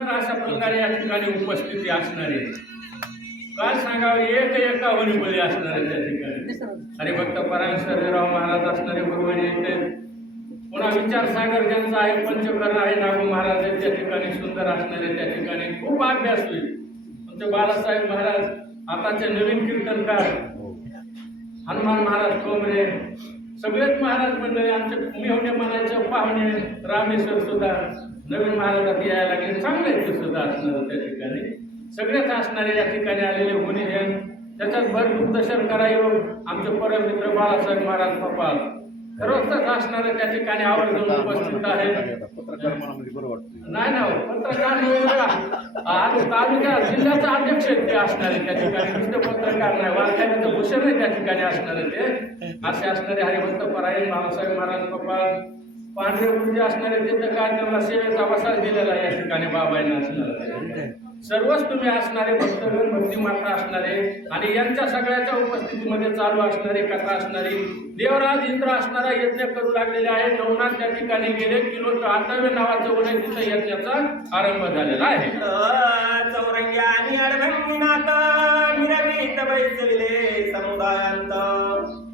अशा प्रकारे या ठिकाणी उपस्थिती असणार आहे. काय सांगावं? एक एका होणी बळी असणार आहे त्या ठिकाणी. आणि भक्त परांशराव महाराज असणारे भगवान येते पुन्हा विचार सागर ज्यांचा आहे पंचकर्ण आहे नागू महाराज त्या ठिकाणी सुंदर असणारे त्या ठिकाणी खूप अभ्यास होईल. आमचे बाळासाहेब महाराज आताचे नवीन कीर्तनकार हनुमान महाराज कोमरे सगळेच महाराज मंडळी आमचे मेहणे म्हणायचे पाहुणे रामेश्वर सुद्धा. नवीन महाराजात यायला लागले. चांगले ते सुद्धा असणार त्या ठिकाणी. सगळेच असणारे या ठिकाणी आलेले गुन्हे त्याच्यात भर दुग्धशर करायो आमचे परमित्र बाळासाहेब महाराज पप्पा खरोखरच असणारे त्या ठिकाणी आवर्जून उपस्थित आहे नाही ना हो, पत्रकार आज तालुक्या जिल्ह्याचा अध्यक्ष आहेत ते असणारे त्या ठिकाणी. नुसते पत्रकार नाही वारकऱ्याचं भूषण त्या ठिकाणी असणारे ते. असे असणारे हरिभक्त परायण बाळासाहेब महाराज पप्पा पांढरे पूजा असणारे तिथं काय त्यांना सेवेचा वसाल दिलेला आहे या ठिकाणी बाबांना असणारे. सर्वच तुम्ही असणारे भक्तगण भक्तिमाता असणारे आणि यांच्या सगळ्याच्या उपस्थितीमध्ये चालू असणारे कथा असणारी देवराज इंद्र असणारा यज्ञ करू लागलेले आहे नवनाथ त्या ठिकाणी गेले. किलो आठव्या नावाचं वडे तिथं यज्ञाचा आरंभ झालेला आहे. चौरंगी आणि अडभंगीनाथ समुदायांत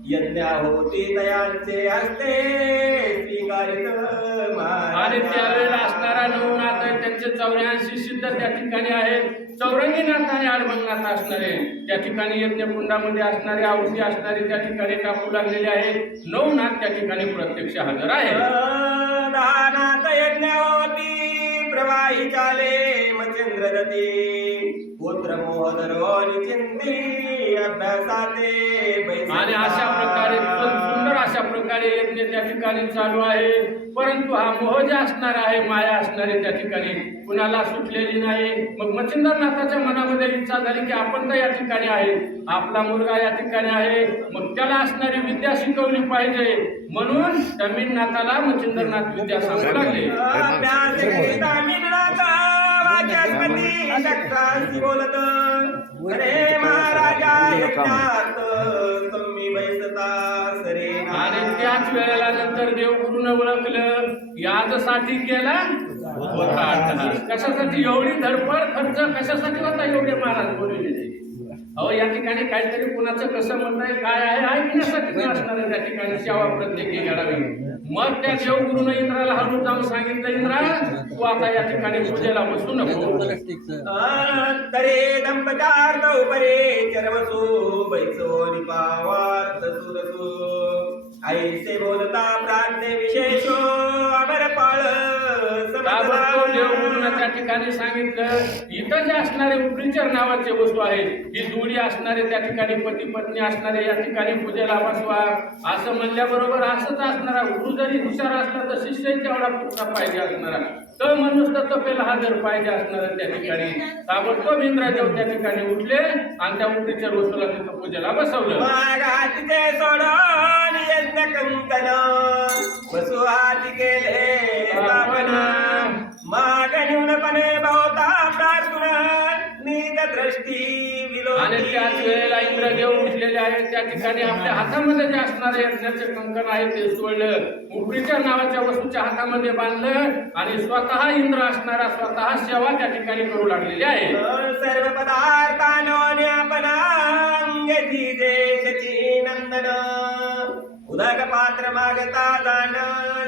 यज्ञ होती दयांचे असते आणि त्यावेळेला असणारा नवनाथ आहे त्यांचे चौऱ्याऐंशी सिद्ध त्या ठिकाणी आहेत. चौरंगीनाथ आणि आडभंगनाथ असणारे त्या ठिकाणी यज्ञकुंडामध्ये असणारे आहुती असणारे त्या ठिकाणी टाकू लागलेले आहेत. नवनाथ त्या ठिकाणी प्रत्यक्ष हजर आहे. दानात यज्ञ होती प्रवाही चाले मचंद्र दती पुत्र मोहदरो अभ्यासाते आणि अशा प्रकारे सुंदर अशा प्रकारे यज्ञ त्या ठिकाणी चालू आहे. परंतु हा मोह जे असणार आहे माया असणारे त्या ठिकाणी कुणाला सुटलेली नाही. मग मच्छिंद्रनाथाच्या मनामध्ये इच्छा झाली की आपण तर या ठिकाणी आहे. आपला मुलगा या ठिकाणी आहे. मग त्याला असणारी विद्या शिकवली पाहिजे. म्हणून तमिळनाथाला मच्छिंद्रनाथ विद्या सांगू लागले. अरे महाराजा यज्ञात तुम्ही बैसता सरे आणि त्याच वेळेला नंतर देवगुरुनं ओळखलं याच्यासाठी केला होता. कशासाठी? एवढी धडपड खर्च कशासाठी होता एवढे महाराज बोलले? अहो या ठिकाणी काहीतरी कुणाचं कसं म्हणत आहे काय आहे ऐकण्यासाठी असणार आहे त्या ठिकाणी सेवा प्रत्येकी घडावी. मग त्या देवगुरुनं इंद्राला हरून जाऊन सांगितलं इंद्रा तू आता या ठिकाणी पूजेला बसू नको. तरे दंपतार्थ उपरे चरवसो बैसो निपावार्थ ऐसे बोलता प्राज्ञ विशेषो अमर पाळ ताबडतोब त्या ठिकाणी सांगितलं इथं जे असणारे उपरिचर नावाचे वस्तू आहेत. ही जोडी असणारे त्या ठिकाणी पती पत्नी असणारे या ठिकाणी पूजेला बसवा. असं म्हणल्याबरोबर असंच असणारा गुरु जरी हुशार असला तर शिष्य तेवढा पुढचा पाहिजे असणारा. तर मनुष्य तर तपेला हजर पाहिजे असणारा त्या ठिकाणी ताबडतोब इंद्रादेव त्या ठिकाणी उठले आणि त्या उपरिचर वस्तूला तिथं पूजेला बसवलं. बसू हाती केले स्थापन माग न्यूनपणे बहुता प्रार्थना नीत दृष्टी आणि त्याच वेळेला इंद्रदेव उठलेले आहेत. त्या ठिकाणी आपल्या हातामध्ये जे असणारे यज्ञाचे कंकण आहे ते सोडलं उपरीच्या नावाच्या वस्तूच्या हातामध्ये बांधलं आणि स्वतः इंद्र असणारा स्वतः सेवा त्या ठिकाणी करू लागलेली आहे. सर्व पदार्थांनी आपण अंगती देशची नंदन. उदक पात्र मागता जाण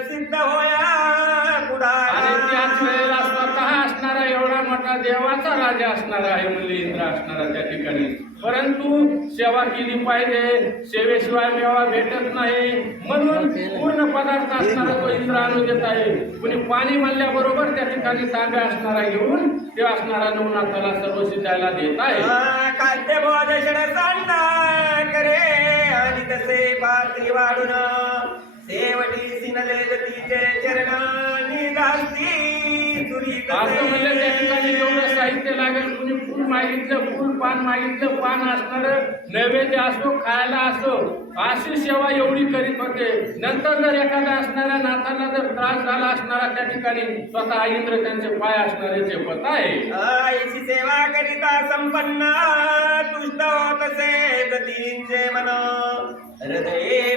सिद्ध होया. आणि असणारा देवाचा राजा असणारा आहे म्हणजे इंद्र असणारा त्या ठिकाणी. परंतु सेवा केली पाहिजे. सेवेशिवाय मेवा भेटत नाही. म्हणून पूर्ण पदार्थ असणारा तो इंद्र आणून देत आहे. कुणी पाणी म्हणल्याबरोबर त्या ठिकाणी तांब्या असणारा घेऊन ते असणारा नवनाथाला सर्व सिद्धायला देत आहे. करे. आणि तसे वाढून शेवटी सिनले तिचे चरण निघालती. असं म्हणलं त्या ठिकाणी एवढं साहित्य लागेल कुणी फुल मागितलं फुल पान मागितलं पान असणार नैवेद्य असो खायला असो अशी सेवा एवढी करीत होते. नंतर जर एखाद्या असणाऱ्या नाथाला जर त्रास झाला असणारा त्या ठिकाणी स्वतः इंद्र त्यांचे पाय असणारे झेपत आहे. सेवा करिता संपन्न तुष्ट होत से मन. हृदये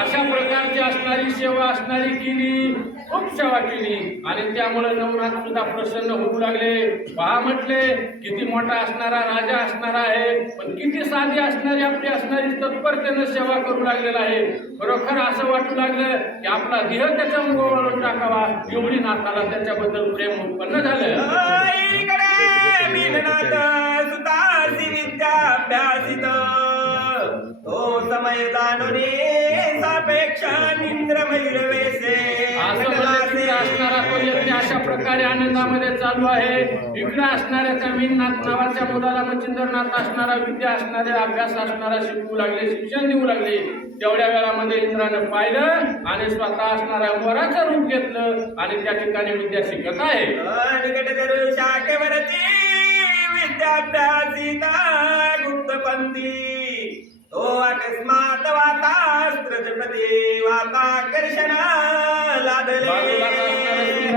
अशा प्रकारची असणारी सेवा असणारी केली खूप सेवा केली. आणि त्यामुळे नवनाथ सुद्धा प्रसन्न होऊ लागले. पहा म्हटले किती मोठा असणारा राजा असणारा आहे पण किती साधी असणारी आपली असणारी तत्परतेनं सेवा करू लागलेला आहे. खरोखर असं वाटू लागलं की आपला देह त्याच्या मुगावर टाकावा. एवढी नाथाला त्याच्याबद्दल प्रेम उत्पन्न झालं. इकडे तो समय जाणून असणारा तो यज्ञ अशा प्रकारे आनंदामध्ये चालू आहे. इकडे असणाऱ्या त्या मीननाथ नावाच्या मुलाला मच्छिंद्रनाथ असणारा विद्या असणारे अभ्यास असणारा शिकवू लागले शिक्षण देऊ लागले. तेवढ्या वेळामध्ये इंद्रानं पाहिलं आणि स्वतः असणाऱ्या वराचं रूप घेतलं आणि त्या ठिकाणी विद्या शिकत आहे. विद्याभ्यासिता गुप्तपंथी. तो अकस्मात वातास्त्रजपती वाताकर्षण लादले.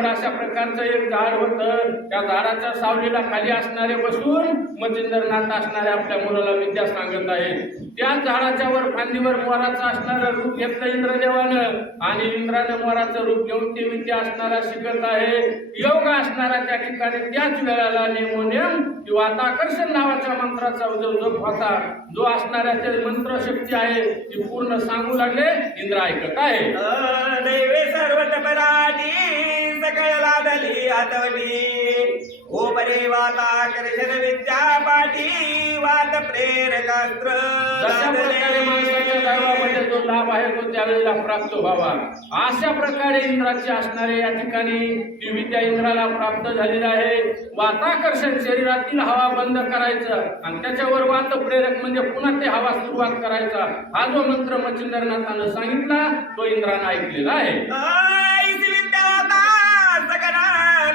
अशा प्रकारचं एक झाड होतं. त्या झाडाच्या सावलीला खाली असणारे बसून मच्छिंद्रनाथ असणारे आपल्या मुलाला विद्या सांगत आहेत. त्या झाडाच्या वर फांदीवर मोराचं असणारं रूप घेतलं इंद्रदेवानं. आणि इंद्रानं मोराचं रूप घेऊन ते विद्या असणारा शिकत आहे. योग असणारा त्या ठिकाणी त्याच वेळेला नेमोनियम किंवा आता आकर्षण नावाच्या मंत्राचा जो जप होता जो असणाऱ्या मंत्र शक्ती आहे ती पूर्ण सांगू लागले इंद्र ऐकत आहे. दैवे सर्व तपराटी सकळला लादली हातवली ओ बरे वाताकर्षण विद्या पाठी वात प्रेरकास्त्र जो लाभ आहे तो त्यावेळेला प्राप्त व्हावा. अशा प्रकारे इंद्राची असणारे या ठिकाणी ती विद्या इंद्राला प्राप्त झालेली आहे. वाताकर्षण शरीरातील हवा बंद करायचं आणि त्याच्यावर वात प्रेरक म्हणजे पुन्हा ते हवा सुरुवात करायचा. हा जो मंत्र मच्छिंद्रनाथानं सांगितला तो इंद्रानं ऐकलेला आहे.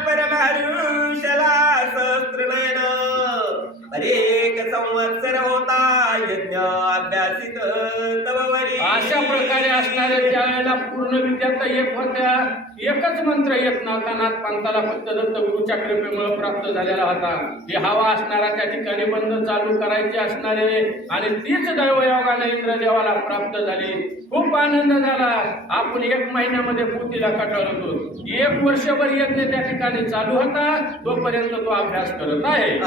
परमहरुषला सहस्त्रनयन. अनेक संवत्सर होता यज्ञ अभ्यासित तववरी अशा प्रकारे असणाऱ्या त्यावेळेला पूर्ण विद्या एक होत्या. एकच मंत्र येत नव्हता. नाथ पंथाला फक्त दत्त गुरुच्या कृपेमुळे प्राप्त झालेला होता. ही हवा असणारा त्या ठिकाणी बंद चालू करायचे असणारे आणि तीच दैवयोगाने इंद्रदेवाला प्राप्त झाली. खूप आनंद झाला. आपण एक महिन्यामध्ये पोतीला कटाळतो एक वर्षभर यज्ञ त्या ठिकाणी चालू होता. तोपर्यंत तो अभ्यास करत आहे.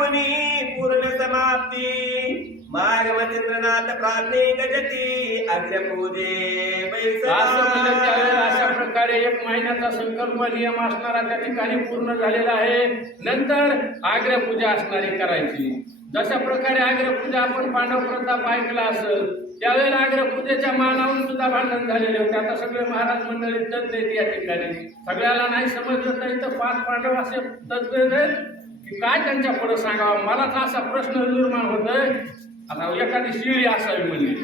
होती. पूर्ण समाप्ती. मार्गमचंद्रनाथ प्राज्ञे गजती अग्रपूजे अशा प्रकारे एक महिन्याचा संकल्प नियम असणारा त्या ठिकाणी पूर्ण झालेला आहे. नंतर आग्रपूजा असणारी करायची. जशा प्रकारे आग्रपूजा आपण पांडव प्रताप ऐकला असेल त्यावेळेला आग्रपूजेच्या मानावून सुद्धा भांडण झालेले होते. आता सगळे महाराज मंडळी तज्ञ या ठिकाणी. सगळ्याला नाही समजलं तर इथं पाच पांडव असे तज्ञ काय त्यांच्या पुढे सांगावं? मला तर असा प्रश्न निर्माण होतोय. आता एखादी शिळी असावी म्हणजे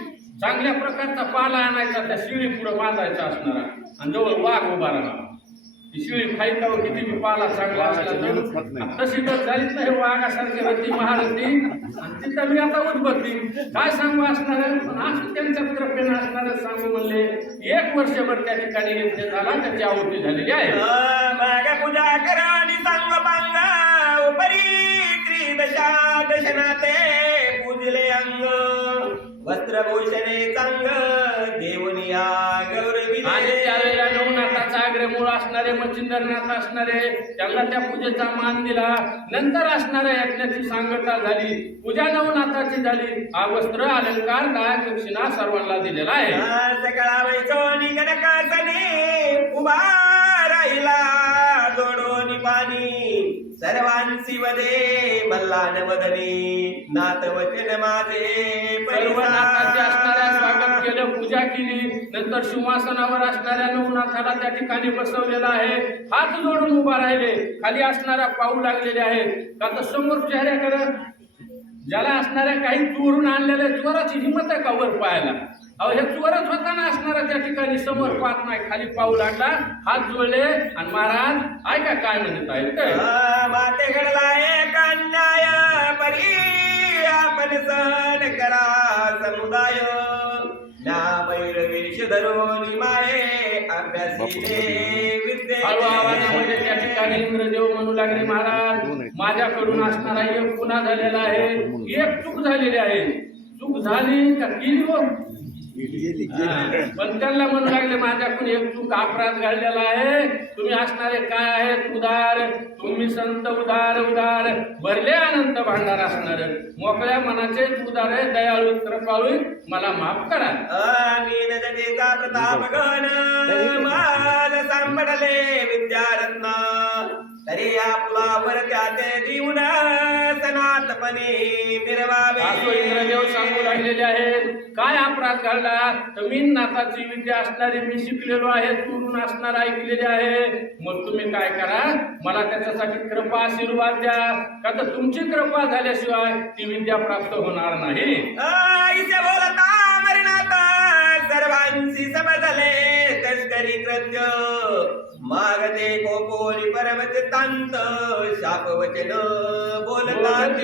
चांगल्या प्रकारचा पाला आणायचा त्या शिळी पुढे बांधायचा असणारा. आणि जवळ वाघ उभा राहणार. ती शिळी खायचा व किती बी पाला चांगला असला होत. तशी तर झालीच नाही वाघासारखी रती महारती आणि तिथं मी आता उद्भवती. काय सांगू असणार? असं त्यांच्या कृपेनं असणार सांगू म्हणले. एक वर्षभर त्या ठिकाणी झाला त्याची आहुती झालेली आहे. माग पूजा करा आणि सांग पांग त्रिदशा दशनाते पूजले अंग. वस्त्रभूषणे चांग. देवनिया आणि गौरविले त्यावेळेला नवनाथाचा आग्रमूळ असणारे मच्छिंद्रनाथ असणारे त्यांना त्या पूजेचा मान दिला. नंतर असणाऱ्या यज्ञाची सांगता झाली. पूजा नवनाथाची झाली. हा वस्त्र अलंकार काय दक्षिणा सर्वांना दिलेला आहे. सकळा उभा वदे मल्लान वदनी नाथ वचन माझे सर्व नाथाचे असणाऱ्या स्वागत केलं पूजा केली नंतर सिंहासनावर असणाऱ्या नवनाथाला त्या ठिकाणी बसवलेला आहे. हात जोडून उभा राहिले खाली असणाऱ्या पाऊ लागलेले आहेत. का तर समोर चेहऱ्याकडे ज्याला असणाऱ्या काही चोरून आणलेल्या चोराची हिंमत आहे का वर पाहायला? अहो हे चोरच होताना असणारा त्या ठिकाणी. समोर पाहत नाही खाली पाऊ लागला हात जोडले आणि महाराज ऐका काय म्हणत. माते घडला एक अन्याय परी आपण सण करा समुदाय. ना बैर वेश धरून माये आवाजामध्ये त्या ठिकाणी इंद्रदेव म्हणू लागले महाराज माझ्याकडून असणारा एक गुन्हा झालेला आहे. एक चूक झालेली आहे. चूक झाली का केली त्यांना म्हणू लागले माझ्याकडून एक चूक अपराध घडलेला आहे. तुम्ही असणारे काय आहेत? उदार. तुम्ही संत उदार उदार. भरले अनंत भांडार असणार. मोकळ्या मनाचे उदार आहे दयाळू कृपाळू मला माफ करा. प्रताप गण माल सांपडले विद्यारत्न. तरी या पुलावर त्याचे जीवन सनातपणे मिरवावे. असो इंद्रदेव सांगू लागलेले आहेत. काय अपराध घडला? तर मी नाताची विद्या असणारी मी शिकलेलो आहे तुरून असणार ऐकलेले आहे. मग तुम्ही काय करा? मला त्याच्यासाठी कृपा आशीर्वाद द्या. का तर तुमची कृपा झाल्याशिवाय ती विद्या प्राप्त होणार नाही. सर्वांशी समजले. तस्करी कृत्य मागते कोपोली परमचितांत शाप वचन बोलतात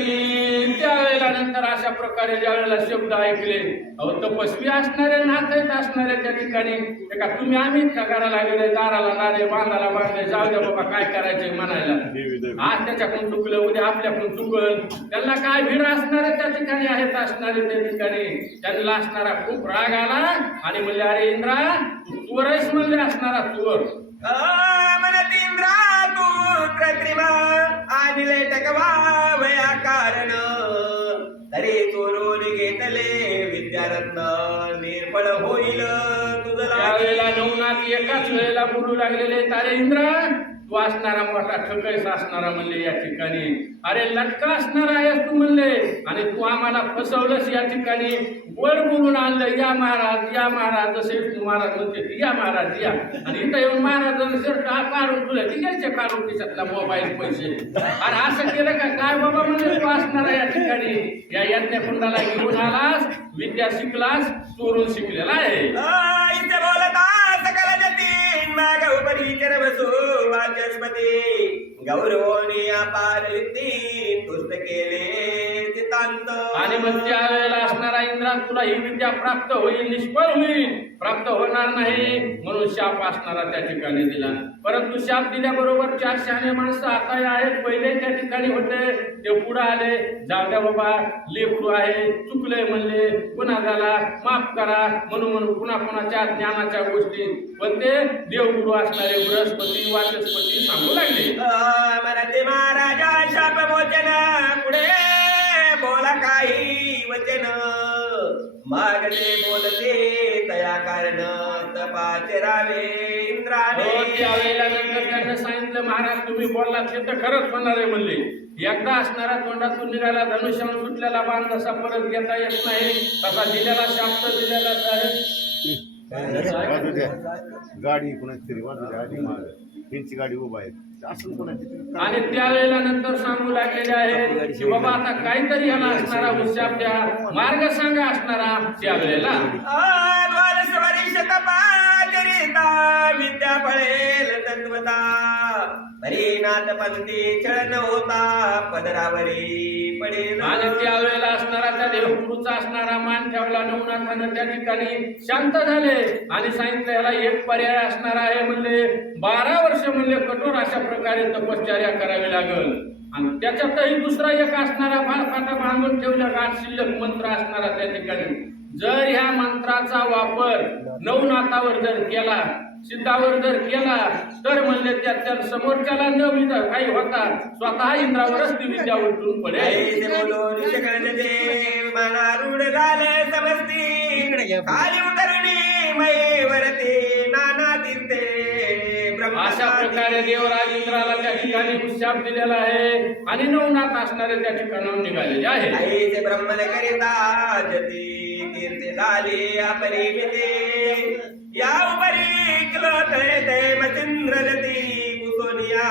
त्यावेळेला नंतर अशा प्रकारे ज्या वेळेला शब्द ऐकले अहो तपस्वी असणारे नातेत असणारे त्या ठिकाणी ते का तुम्ही आम्ही करायला गेले दाराला नारे बांधाला बांधले जाऊ द्या बाबा काय करायचंय म्हणायला. आज त्याच्याकडून चुकलं उद्या आपल्याकडून चुकल. त्यांना काय भीड असणारे त्या ठिकाणी आहेत असणारे त्या ठिकाणी. त्यांना असणारा खूप राग आला आणि म्हणले अरे इंद्रा तू म्हणले असणारा चोर म्हणत इंद्रा तू कृत्रिमा कारण. तरी चोरून घेतले विद्यारत्न निर्फळ होईल तुझं त्यावेळेला. नवनाथ एकाच वेळेला बोलू लागलेले अरे इंद्र तू असणारा मोठा ठकैस असणारा म्हणले या ठिकाणी. अरे लटका असणारा आहेस तू म्हणले. आणि तू आम्हाला फसवलंस या ठिकाणी. वर बोलून आणलं या महाराज या महाराज जसे विष्णू महाराज म्हणते या महाराज या. आणि इथं येऊन महाराजांना शर्ट काढून तुला ती काढून तिच्यातला मोबाईल पैसे. अरे असं केलं का? काय बाबा म्हणजे तू असणारा या ठिकाणी? या यज्ञकुंडाला घेऊन आलास विद्या शिकलास चोरून शिकलेला आहे. वाचस्पती गौरवनी अपार युक्ती तुस्त केले आणि मग त्या वेळेला असणारा इंद्रा तुला ही विद्या प्राप्त होईल निष्फळ होईल प्राप्त होणार नाही म्हणून शाप असणारा त्या ठिकाणी दिला. परंतु शाप दिल्याबरोबर चार शहाणे माणसं आता आहेत. पहिले त्या ठिकाणी होते ते पुढे आले. जाऊ द्या बाबा लेकरू आहे चुकले म्हणले पुन्हा झाला माफ करा म्हणून म्हणून पुन्हा पुन्हा ज्ञानाच्या गोष्टी. पण ते देवगुरु असणारे बृहस्पती वाचस्पती सांगू लागले. महाराजा शाप मोचन काही वचन. मागते बोलते तया कारण. तपाचे रावे हो, इंद्राने त्यांना सांगितलं महाराज तुम्ही बोललात ते तर खरंच होणार आहे म्हणले. एकदा असणारा तोंडातून निघाला धनुष्यानं सुटलेला बाण जसा परत घेता येत नाही तसा दिलेला शास्त्र दिलेलाच आहे. गाडी कोणाची तरी वाजू माग. त्यांची गाडी उभा आहे. कोणाची आणि त्यावेळेला नंतर सांगू लागलेले आहे की बाबा आता काहीतरी याला असणारा उत्साह द्या मार्ग सांगा असणारा त्यावेळेला. विद्या पळेल तत्वता. हरिनाथ पंथी चरण होता पदरावरी पडे त्यावेळेला असणारा त्या देवगुरूचा असणारा मान ठेवला नवनाथानं त्या ठिकाणी शांत झाले. आणि सांगितलं याला एक पर्याय असणार आहे म्हणले बारा वर्ष म्हणले कठोर अशा प्रकारे तपश्चर्या करावी लागल. आणि त्याच्यातही दुसरा एक असणारा फाटा बांधून ठेवला गाठ शिल्लक मंत्र असणारा त्या ठिकाणी. जर ह्या मंत्राचा वापर नवनाथावर जर केला सिद्धावर जर केला तर म्हणले त्या त्या समोरच्याला न विधा काही होता. स्वतः इंद्रावरच ती विद्या उलटून मनारूढ झाले समस्ती. खाली उतरणी मै वरते नाना तीर्थे ब्रह्म अशा प्रकारे देवराज इंद्राला त्या ठिकाणी शाप दिलेला आहे आणि नवनाथ असणारे त्या ठिकाणाहून निघालेले आहे. ऐसे ब्रह्मन करिता जती तीर्थे झाले अपरिमिते या उपरी किलोतळे ते मचिंद्र जती कुसोनिया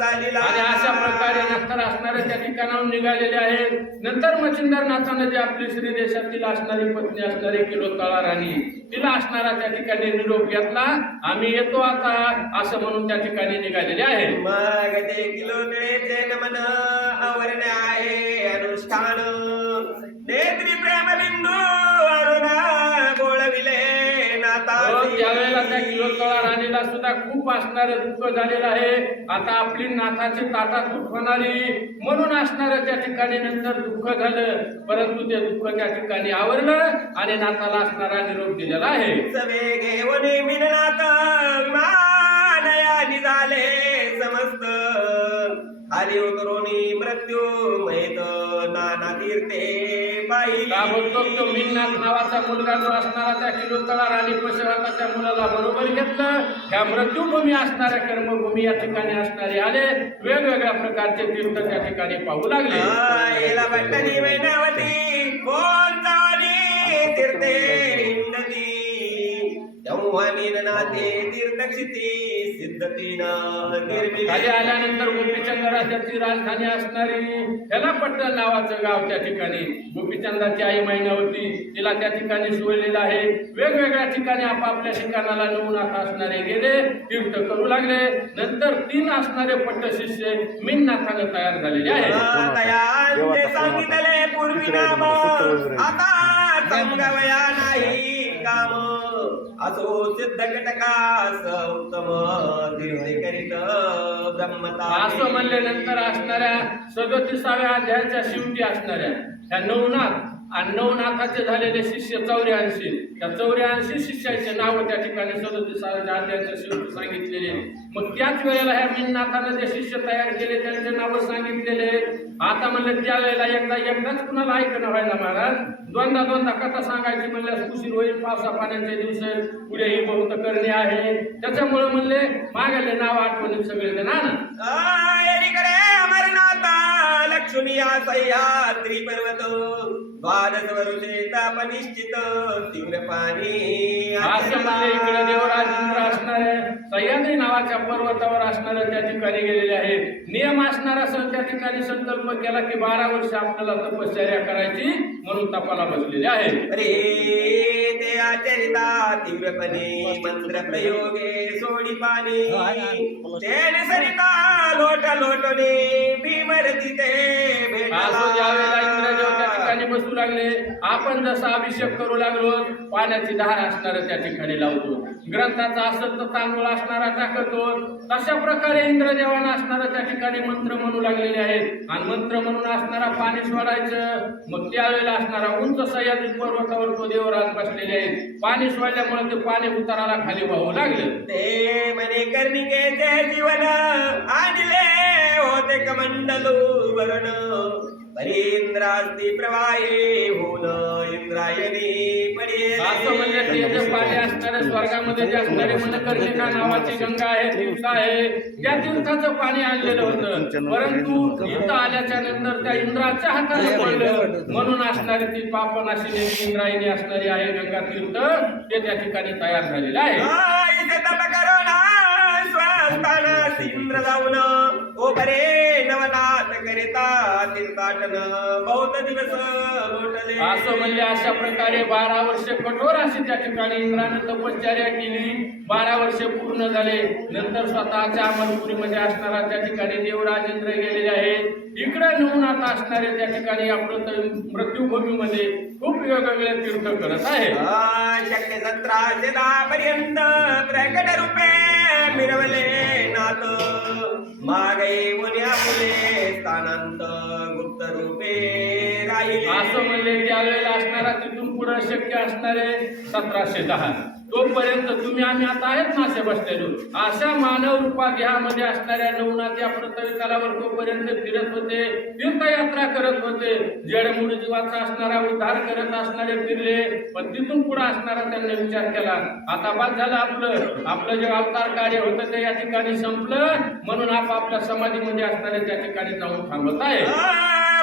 चालिला. आणि अशा प्रकारे नंतर असणारे त्या ठिकाणाहून निघालेले आहेत. नंतर मच्छिंद्रनाथानं जी आपली श्री देशातील असणारी पत्नी असणारी किलोताळा राणी तिला असणारा त्या ठिकाणी निरोप घेतला. आम्ही येतो आता असं म्हणून त्या ठिकाणी निघालेले आहे मग ते किलोतळेचे नमन आवरण आहे अनुष्ठान. किलोतळा सुद्धा खूप असणारं दुःख झालेलं आहे. आता आपली नाथाची ताटा दुःख होणारी म्हणून असणारं त्या ठिकाणी नंतर दुःख झालं. परंतु ते दुःख त्या ठिकाणी आवरलं आणि नाथाला असणारा निरोप दिलेला आहे. झाले समस्त. आली उतरोनी मृत्यू मैत नाना तीर्थे. पायी का बोलतो? तो मिन्नाथ नावाचा मुलगा जो असणारा त्या किलोतळा राणी पशुराता त्या मुलाला बरोबर घेतलं. त्या मृत्यूभूमी असणाऱ्या कर्मभूमी या ठिकाणी असणारे आले. वेगवेगळ्या प्रकारचे तीर्थ त्या ठिकाणी पाहू लागले. कोण तीर्थे? तीर्थक्षिती सिद्धतीन खाली आल्यानंतर राजधानी असणारी हेलापट्टण नावाचं गाव त्या ठिकाणी. गोपीचंदाची आई महिना होती तिला त्या ठिकाणी सोडलेलं आहे. वेगवेगळ्या ठिकाणी आपापल्या ठिकाणाला नमुनाथ असणारे गेले तीर्थ करू लागले. नंतर तीन असणारे पट्ट शिष्य मिननाथाने तयार झालेले आहेत. दयांते सांगितले पूर्वी नाम आता नाही काम. असो सिद्ध कटकास उत्तम तीर्थे करीत ब्रह्मता असं म्हणल्यानंतर असणाऱ्या सदोतीसाव्या अध्यायाच्या शेवटी असणाऱ्या ह्या नवनाथ आणि नवनाथाचे झालेले शिष्य चौऱ्याऐंशी त्या चौऱ्याऐंशी शिष्याचे नाव त्या ठिकाणी सदतीसाच्या अध्यायाच्या शेवटी सांगितलेले मग त्याच वेळेला ह्या मिननाथानं जे शिष्य तयार केले त्यांचे नाव सांगितलेले आता म्हणलं त्या वेळेला एकदा एकदाच कुणाला ऐकणं व्हायला महाराज? दोनदा दोनदा कथा सांगायची म्हणल्यास उशीर होईल पावसा पाण्याचे दिवस पुढे ही बहुत करणे आहे. त्याच्यामुळे म्हणले मागायले नाव आठवणीत सगळे ना? आणा आयरीकडे अमरनाथ लक्ष्मी सह्याद्री पर्वत द्वादश वर्षे ताप निश्चित तीव्र पाणी असं म्हणजे इकडे देवराज इंद्र असणारे सह्याद्री नावाच्या पर्वतावर असणारे त्या ठिकाणी गेलेले आहे नियम असणारा सण त्या ठिकाणी संकल्प केला की बारा वर्ष आपल्याला तपश्चर्या करायची म्हणून तपाला बसलेले आहे अरे ते आचरिता तीव्रपणे मंत्र प्रयोगे सोडी पाणी तेने सरिता लोट लोटले भीमर तिथे असं ज्यावेळेला इंद्रदेव त्या ठिकाणी बसू लागले आपण जसा अभिषेक करू लागलो पाण्याची धार असणार त्या ठिकाणी लावतो. ग्रंथाचा असत तांदूळ असणारा टाकतो तशा प्रकारे इंद्रदेवानं असणारं त्या ठिकाणी मंत्र म्हणू लागलेले आहेत. आणि मंत्र म्हणून असणारा पाणी सोडायचं मग त्यावेळेला असणारा उंच सह्याद्री पर्वतावर तो देवराज बसलेले आहेत. पाणी सोडल्यामुळे ते पाणी उताराला खाली वाहू लागलं. ते मने कर्णिकेचे जीवन आणले होते कमंडलू वरण. परींद्रास्ती प्रवाहे होऊन इंद्रायणी पडे. असं म्हणजे ते जे पाणी असणारे स्वर्गामध्ये जे असणारे मनकर्णिका नावाची गंगा आहे तीर्थ आहे त्या तीर्थाचं पाणी आणलेलं होतं. परंतु इथं आल्याच्यानंतर त्या इंद्राच्या हाताने पडलं. म्हणून असणारी ती पापनाशी देवी इंद्रायणी असणारी आहे गंगा तीर्थ ते त्या ठिकाणी तयार झालेलं आहे. स्वस्तान इंद्र जाऊन ओ बरे नवनाथ करिता तीर्थाटन बहुत दिवस लोटले. असं म्हणजे अशा प्रकारे बारा वर्ष कठोर अशी त्या ठिकाणी इंद्रानं तपश्चर्या केली. बारा वर्ष पूर्ण झाले. नंतर स्वतःच्या अमरपुरीमध्ये असणारा त्या ठिकाणी देवराज इंद्र गेलेले आहेत. इकडे नेऊन आता असणारे त्या ठिकाणी आपलं तर मृत्यूभूमीमध्ये खूप वेगवेगळे तीर्थ करत आहे शक्य सतराशे दहा पर्यंत प्रकट रूपे मिरवले नाथ. मागे मुन्या फुले स्थानांत गुप्त रूपे राहिले. असं म्हणजे त्यावेळेला असणारा तिथून पुढे शक्य असणारे सतराशे दहा. तोपर्यंत तुम्ही आम्ही आता आहेत ना असे बसलेलो. अशा मानव रूपा देहामध्ये असणाऱ्या नवनाथ या पृथ्वी तलावर तोपर्यंत फिरत होते तीर्थयात्रा करत होते. जडमूळ जीवाचा असणारा उद्धार करत असणारे फिरले पण तिथून पुढे असणारा त्यांनी विचार केला. आता बाद झालं आपलं. आपलं जे अवतार कार्य होतं ते या ठिकाणी संपलं. म्हणून आप आपल्या समाधीमध्ये असणारे त्या ठिकाणी जाऊन थांबत आहे.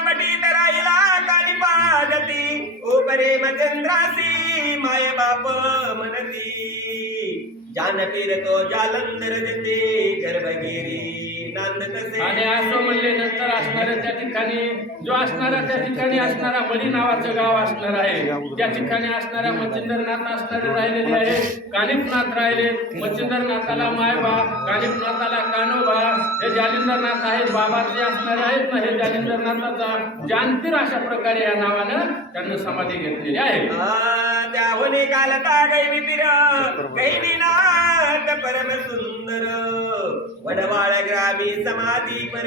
बटीत राहिला काली पाजती ओ बरे मचंद्रासी माय बाप म्हणती जान फिरतो जालंधर देते गर्भगिरी. आणि असं म्हणले नंतर असणाऱ्या त्या ठिकाणी जो असणारा त्या ठिकाणी असणारा मली नावाचं गाव असणार आहे. त्या ठिकाणी असणाऱ्या मच्छिंद्रनाथ असणारे राहिलेले आहे. कानिपनाथ राहिले. मच्छिंद्रनाथाला मायबा कानिपनाथाला कानोबा हे जालिंदरनाथ आहेत. बाबा जे असणारे आहेत ना हे जालिंदरनाथाचा जानतीर अशा प्रकारे या नावानं त्यांना समाधी घेतलेली आहे. त्याहून कालता गैवी पिर गैवी नाथ परम सुंदर वडवाळ ग्रामी समाधी पर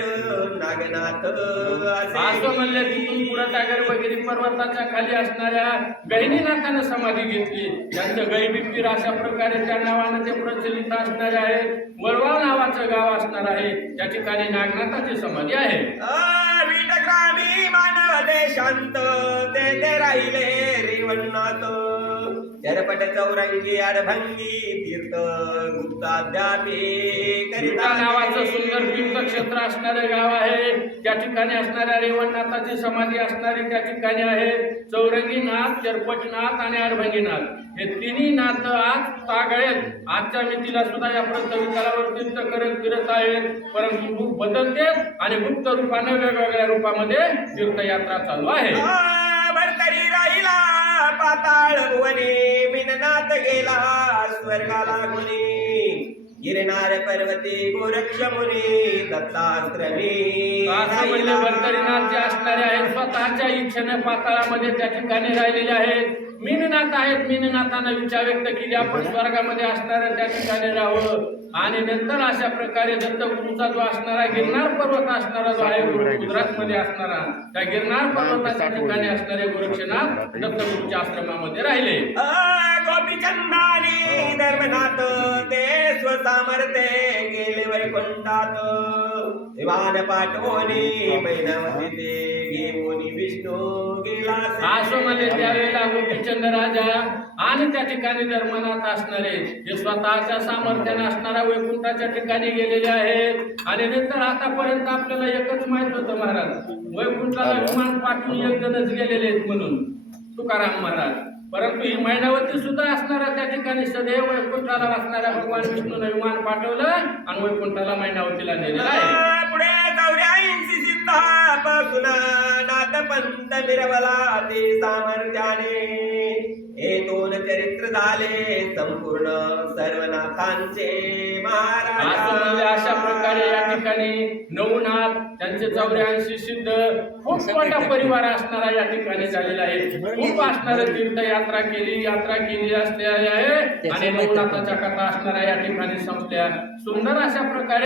नागनाथ असं म्हणले तिथून पुढे टागर वगैरे पर्वताच्या खाली असणाऱ्या गहिनीनाथानं समाधी घेतली. त्यांचं गैबीपीर अशा प्रकारे त्या नावानं ते प्रचलित असणारे आहे. वळवाळ नावाचं गाव असणार आहे. त्या ठिकाणी नागनाथाची समाधी आहे. ग्रामी मानव देशांत ते राहिले रेवणात चरपट चौरंगी अडभंगी तीर्थ गुप्ताध्यापी विटा नावाचं सुंदर तीर्थक्षेत्र असणारे गाव आहे. त्या ठिकाणी असणाऱ्या रेवणनाथाची समाधी असणारी त्या ठिकाणी आहे चौरंगीनाथ चरपटनाथ आणि अडभंगीनाथ हे तिन्ही नाथ आज तागळेत आजच्या मितीला सुद्धा या प्रस्तविकालावर तीर्थ करत फिरत आहेत. परंतु रूप बदलते आणि गुप्त रूपाने वेगवेगळ्या रूपामध्ये तीर्थयात्रा चालू आहे. भरतरी राहिला. पाताळ भुवने मिननाथ गेला स्वर्गाला गुणी गिरनार पर्वती गोरक्ष मुनी म्हणले भरतरीनाथ जे असणारे आहेत. स्वतःच्या इच्छेने पाताळामध्ये त्या ठिकाणी राहिलेले आहेत. मीननाथ आहेत. मीननाथानं इच्छा व्यक्त केली. आपण स्वर्गामध्ये असणाऱ्या त्या ठिकाणी राहावं आणि नंतर अशा प्रकारे दत्तगुरूचा जो असणारा गिरनार पर्वत असणारा जो आहे गुजरात मध्ये असणारा त्या गिरनार पर्वताच्या ठिकाणी असणारे गोरक्षनाथ दत्तगुरूच्या आश्रमामध्ये राहिले. गोपीचंदानी धर्मनाथ ते स्वसामर्थ्ये गेले वैकुंठात. विमान पाठवणी मैनावती ते घेऊन विष्णू गेला असं म्हणले त्यावेळेला गोपीचंद राजा आणि त्या ठिकाणी धर्मनाथ असणारे हे स्वतःच्या सामर्थ्याने असणाऱ्या वैकुंठाच्या ठिकाणी गेलेले आहेत. आणि नंतर आतापर्यंत आपल्याला एकच माहीत होतं महाराज वैकुंठाला विमान पाठवून एक जणच गेलेले आहेत म्हणून. तुकाराम महाराज. परंतु ही सुद्धा असणारा त्या ठिकाणी सदैव वैकुंठाला असणाऱ्या भगवान विष्णूने विमान पाठवलं आणि वैकुंठाला मैनावतीला नेलं आहे. सिद्धापासून नाथ पंत मिरवला ते सामर्थ्याने. हे दोन चरित्र झाले संपूर्ण सर्वनाथांचे असं म्हणजे अशा प्रकारे या महाराज ठिकाणी नवनाथ त्यांचे चौऱ्याऐंशी सिद्ध खूप मोठा परिवार असणारा या ठिकाणी झालेला आहे. खूप असणारे तीर्थयात्रा केली यात्रा केली असलेली आहे. आणि नवनाथाच्या कथा असणाऱ्या या ठिकाणी संपल्या. सुंदर अशा प्रकारे